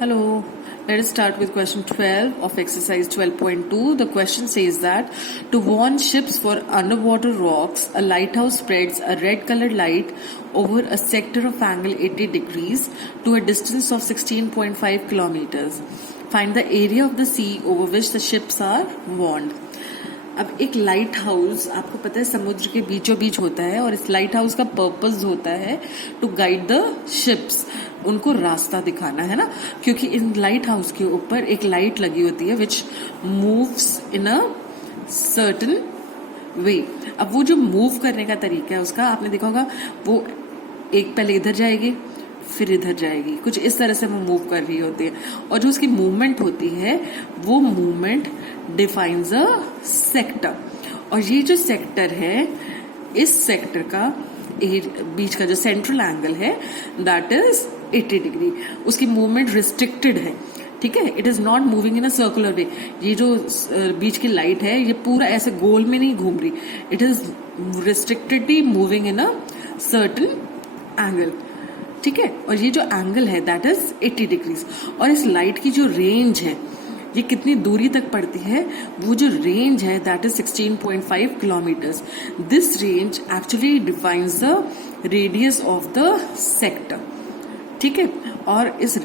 Hello. Let us start with question 12 of exercise 12.2. The question says that to warn ships for underwater rocks, a lighthouse spreads a red colored light over a sector of angle 80 degrees to a distance of 16.5 kilometers. Find the area of the sea over which the ships are warned. अब एक light house आपको पता है समुद्र के बीचों बीच होता है और इस लाइट हाउस का पर्पस होता है टू गाइड द शिप्स, उनको रास्ता दिखाना है ना, क्योंकि इन लाइट हाउस के ऊपर एक लाइट लगी होती है विच moves in a certain way. अब वो जो मूव करने का तरीका है उसका आपने देखा होगा, वो एक पहले इधर जाएगी फिर इधर जाएगी, कुछ इस तरह से वो मूव कर रही होती है और जो उसकी मूवमेंट होती है वो मूवमेंट डिफाइंस अ सेक्टर। और ये जो सेक्टर है, इस सेक्टर का बीच का जो सेंट्रल एंगल है दैट इज 80 डिग्री। उसकी मूवमेंट रिस्ट्रिक्टेड है, ठीक है, it is not moving in a circular way. ये जो बीच की लाइट है ये पूरा ऐसे गोल में नहीं घूम रही, it is restrictedly moving in a certain angle, ठीक है। और ये जो एंगल है दैट इज 80 डिग्रीज। और इस लाइट की जो रेंज है ये कितनी दूरी तक पड़ती है, वो जो रेंज है that is 16.5 kilometres. This range actually defines the radius of the sector, ठीक है। और इस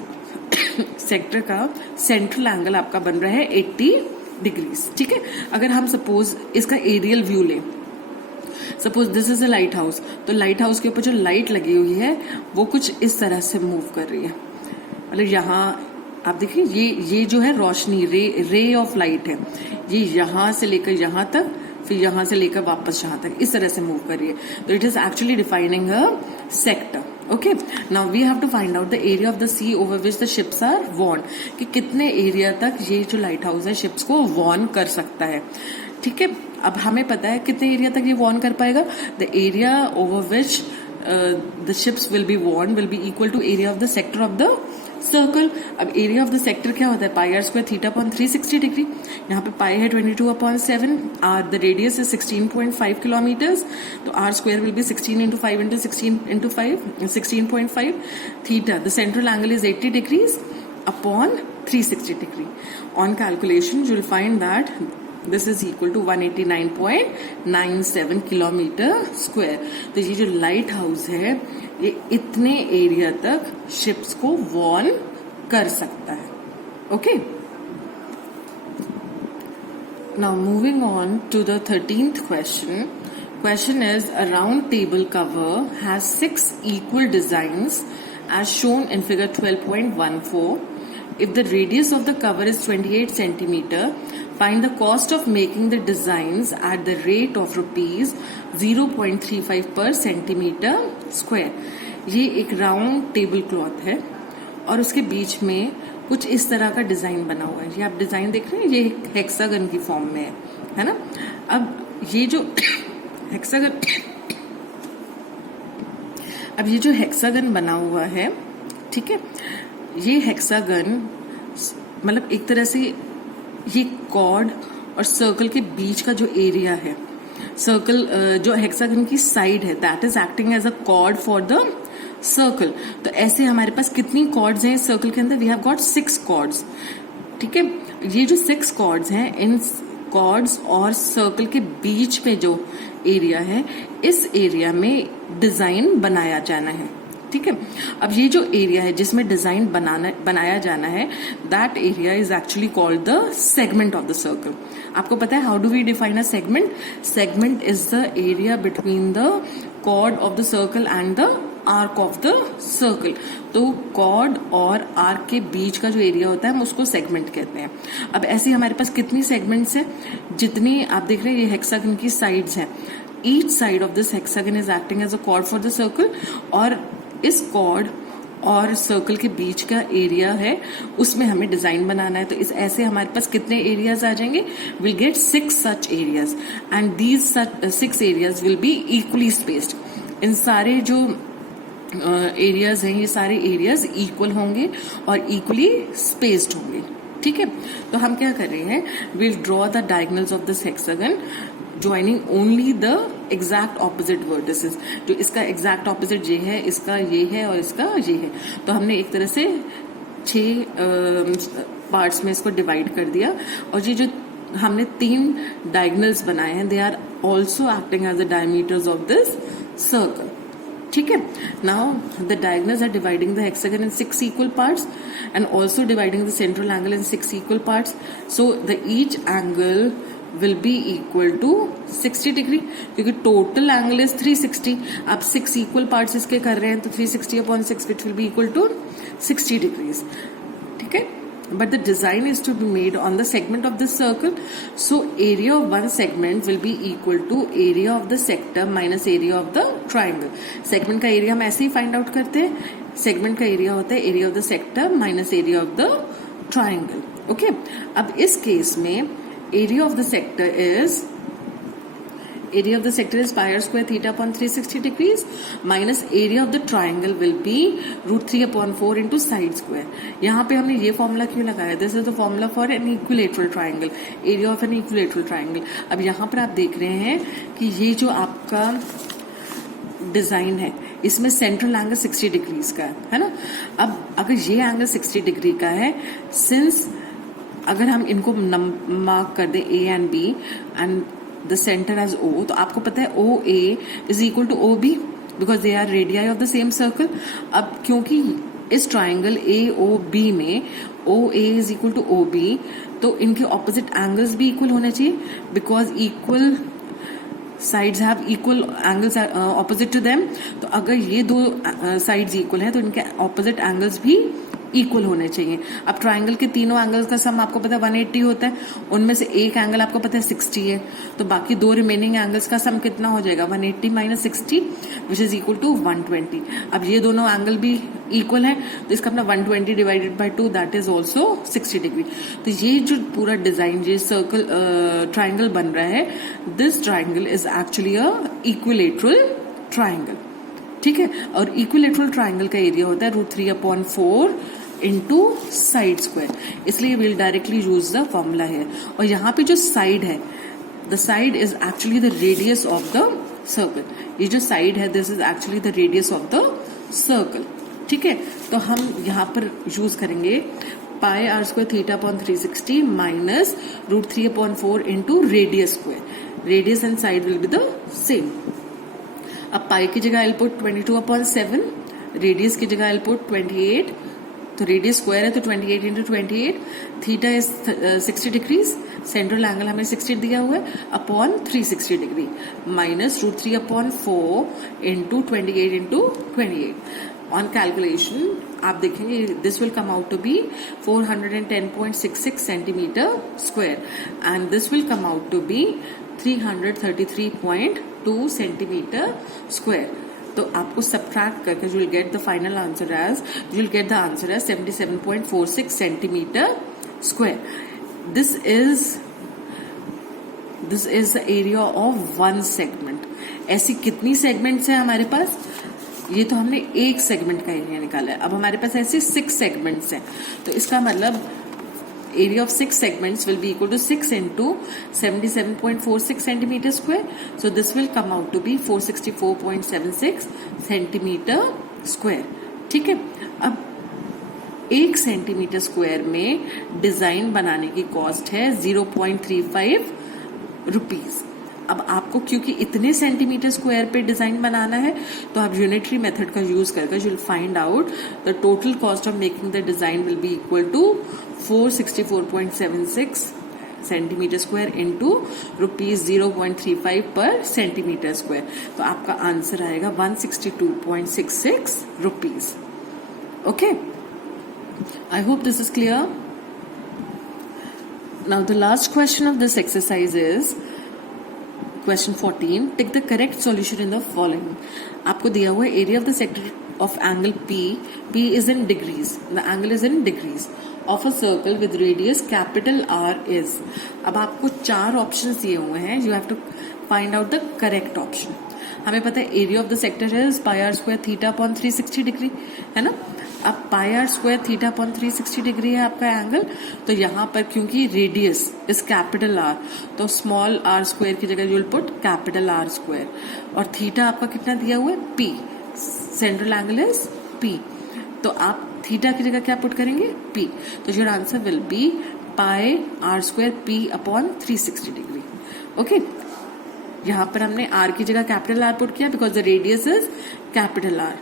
सेक्टर का सेंट्रल एंगल आपका बन रहा है 80 डिग्रीज, ठीक है। अगर हम सपोज इसका एरियल व्यू लें, suppose this is a light house, तो लाइट हाउस के ऊपर जो लाइट लगी हुई है वो कुछ इस तरह से मूव कर रही है। मतलब यहाँ आप देखिए ये जो है रोशनी रे ऑफ लाइट है, ये यहां से लेकर यहां तक, फिर यहां से लेकर वापस यहां तक इस तरह से मूव कर रही है। तो it is actually defining a sector. Okay, now we have to find out the area of the sea over which the ships are warned, कि कितने एरिया तक ये जो लाइट हाउस है शिप्स को वॉर्न कर सकता है, ठीक है। अब हमें पता है कितने एरिया तक ये वॉर्न कर पाएगा। The area over which the ships will be worn will be equal to area of the sector of the circle. अब एरिया ऑफ द सेक्टर क्या होता है, pi r square theta upon 360 degree. यहाँ पे pi है 22/7, r the radius is 16.5 kilometres, तो r square will be 16 into 5 into 16 into 5 16.5। Theta the central angle is 80 degrees upon 360 degree. On calculation you will find that this is equal to 189.97 kilometre square. तो ये जो lighthouse है ये इतने area तक ships को warn कर सकता है, okay. Now moving on to the 13th question. Question is, a round table cover has 6 equal designs as shown in figure 12.14. If the radius of the cover is 28 centimeter, find the cost of making the designs at the rate of rupees 0.35 per centimeter square. ये एक round table cloth है और उसके बीच में कुछ इस तरह का डिजाइन बना हुआ है। ये आप डिजाइन देख रहे हैं, ये हेक्सागन की फॉर्म में है ना। अब ये जो हेक्सागन बना हुआ है, ठीक है, ये हेक्सागन मतलब एक तरह से ये कॉर्ड और सर्कल के बीच का जो एरिया है, सर्कल जो हेक्सागन की साइड है that is acting as a chord for the circle. तो ऐसे हमारे पास कितनी कॉर्ड्स हैं इस सर्कल के अंदर, वी हैव गॉट 6 कॉर्ड्स, ठीक है। ये जो 6 कॉर्ड्स हैं, इन कॉर्ड्स और सर्कल के बीच में जो एरिया है, इस एरिया में डिजाइन बनाया जाना है, ठीक है। अब ये जो एरिया है जिसमें डिजाइन बनाया जाना है, that area is actually called the segment of the circle. आपको पता है how do we define a segment? Segment is the area between the chord of the circle and the arc of the circle. तो chord और arc के बीच का जो area होता है हम उसको सेगमेंट कहते हैं। अब ऐसे हमारे पास कितनी सेगमेंट्स हैं, जितनी आप देख रहे हैं ये हेक्सागन की साइड्स हैं, each side of this hexagon is acting as a chord for the circle. और इस कॉर्ड और सर्कल के बीच का एरिया है उसमें हमें डिजाइन बनाना है। तो इस ऐसे हमारे पास कितने एरियाज आ जाएंगे, will get 6 such areas and these 6 areas will be equally spaced. इन सारे जो एरियाज हैं, ये सारे एरियाज इक्वल होंगे और इक्वली स्पेस्ड होंगे, ठीक है। तो हम क्या कर रहे हैं, will draw the diagonals of this hexagon joining only the exact opposite vertices. जो इसका एग्जैक्ट ऑपोजिट ये है, इसका ये है और इसका ये है। तो हमने एक तरह से 6 पार्ट्स में इसको डिवाइड कर दिया, और ये जो हमने 3 डायगोनल्स बनाए हैं, they are also acting as the diameters of this circle. ठीक है. Now the diagonals are dividing the hexagon in 6 equal parts and also dividing the central angle in 6 equal parts. So the each angle will be equal to 60 degree, क्योंकि total angle is 360. आप 6 equal parts इसके कर रहे हैं, तो 360 upon 6 which will be equal to 60 degrees. ठीक है. But the design is to be made on the segment of this circle. So area of one segment will be equal to area of the sector minus area of the triangle. Segment का area हम ऐसे ही find out करते हैं. Segment का area होता है area of the sector minus area of the triangle. Okay. अब इस केस में area of the sector is pi r square theta upon 360 degrees minus area of the triangle will be √3 upon 4 into side square. यहाँ पे हमने ये formula क्यों लगाया? This is the formula for an equilateral triangle, area of an equilateral triangle. अब यहाँ पर आप देख रहे हैं कि ये जो आपका डिजाइन है, इसमें सेंट्रल एंगल 60 डिग्रीज का है ना. अब अगर ये एंगल 60 डिग्री का है, सिंस अगर हम इनको मार्क कर दें A and B and the centre as O, तो आपको पता है OA is equal to OB because they are radii of the same circle. अब क्योंकि इस ट्राइंगल AOB में OA is equal to OB, तो इनके ऑपोजिट एंगल्स भी इक्वल होने चाहिए because equal sides have equal angles opposite to them. तो अगर ये दो साइड्स इक्वल हैं, तो इनके ऑपोजिट एंगल्स भी इक्वल होने चाहिए. अब ट्राइंगल के तीनों एंगल्स का सम आपको पता है 180 होता है, उनमें से एक एंगल आपको पता है 60 है, तो बाकी दो रिमेनिंग एंगल्स का सम कितना हो जाएगा? 180 minus 60 which is equal to 120. अब ये दोनों एंगल भी इक्वल है, तो इसका अपना 120 divided by 2 that is also 60 degree. तो ये जो पूरा डिजाइन, ये सर्कल ट्राइंगल बन रहा है, this triangle is actually a equilateral triangle. ठीक है. और इक्विलेटरल ट्राइंगल का एरिया होता है √3 अपॉन 4 इंटू साइड स्क्वायर, इसलिए will directly use the formula है. और यहाँ पे जो साइड है, the side is actually the radius of the circle. ये जो साइड है, this is actually the radius of the circle. ठीक है. तो हम यहाँ पर यूज करेंगे पाई r square theta upon 360 minus √3 upon 4 into radius square. Radius and side will be the same. अब पाई की जगह आई पुट 22 अपॉन 7, रेडियस की जगह आई पुट 28, तो रेडियस स्क्वायर है तो 28 into 28, theta is 60 degrees, central angle हमें 60 दिया हुआ है, upon 360 degree minus √3 upon 4 into 28 into 28. On calculation आप देखेंगे this will come out to be 410.66 centimetre square and this will come out to be 333.2 centimetre square. तो आपको subtract करके you will get the final answer as 77.46 centimetre square. This is the area of one segment. ऐसी कितनी segments है हमारे पास? ये तो हमने एक सेगमेंट का एरिया निकाला है. अब हमारे पास ऐसे 6 सेगमेंट्स हैं, तो इसका मतलब area of 6 segments will be equal to 6 into 77.46 centimeter square. So this will come out to be 464.76 centimeter square. ठीक है. अब 1 सेंटीमीटर स्क्वायर में डिजाइन बनाने की कॉस्ट है 0.35 रुपीज. अब आपको क्योंकि इतने सेंटीमीटर स्क्वायर पे डिजाइन बनाना है, तो आप यूनिटरी मेथड का यूज करके you will find out the total cost of making the design will be equal to 464.76 centimetre square into ₹0.35 per centimetre square. तो आपका आंसर आएगा 162.66 rupees. Okay, I hope this is clear. Now the last question of this exercise is Question 14. Take the correct solution in the following. आपको दिया हुआ है area of the sector of angle P. P is in degrees. The angle is in degrees of a circle with radius capital R is. अब आपको 4 options दिए हुए हैं. You have to find out the correct option. हमें पता है area of the sector is pi r square theta upon 360 degree, है ना. अब पाई r square theta upon 360 degree है आपका एंगल, तो यहाँ पर क्योंकि रेडियस इज कैपिटल R, तो स्मॉल r स्क्वायर की जगह you will put capital R square. और थीटा आपका कितना दिया हुआ है? P. Central angle is P. तो आप थीटा की जगह क्या पुट करेंगे, p. तो your answer will be pi r square p upon 360 degree. Okay, यहां पर हमने r की जगह कैपिटल R पुट किया because the radius is capital R.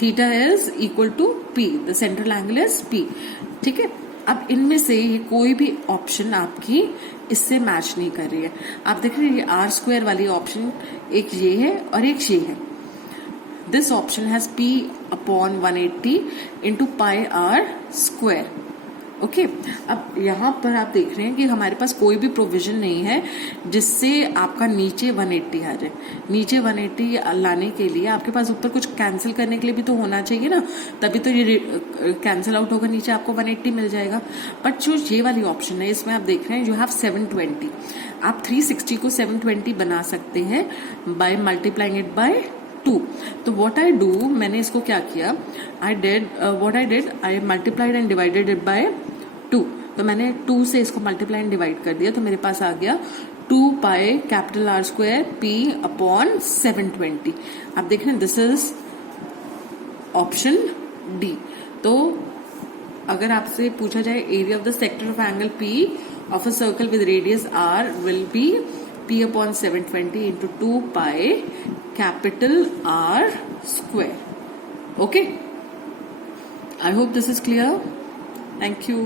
Theta is equal to p, the central angle is p. ठीक है, अब इनमें से ये कोई भी ऑप्शन आपकी इससे मैच नहीं कर रही है. आप देख रहे हैं ये आर स्क्वायर वाली ऑप्शन, एक ये है और एक ये है. This option has p upon 180 into pi r square. Okay, अब यहाँ पर आप देख रहे हैं कि हमारे पास कोई भी प्रोविजन नहीं है जिससे आपका नीचे 180 आ जाए. नीचे 180 लाने के लिए आपके पास ऊपर कुछ कैंसिल करने के लिए भी तो होना चाहिए ना, तभी तो ये कैंसिल आउट होगा, नीचे आपको 180 मिल जाएगा. बट जो ये वाली ऑप्शन है इसमें आप देख रहे हैं यू हैव 720. आप 360 को 720 बना सकते हैं बाय मल्टीप्लाइंग इट बाय 2. तो व्हाट आई डू, मैंने इसको क्या किया, आई multiplied and divided it by 2. तो मैंने 2 से इसको मल्टीप्लाई एंड डिवाइड कर दिया, तो मेरे पास आ गया 2 pi capital R square p upon 720. आप देख रहे हैं दिस इज ऑप्शन डी. तो अगर आपसे पूछा जाए area of the sector of angle p of a circle with radius r will be p upon 720 into 2 pi capital R square. Okay, I hope this is clear. Thank you.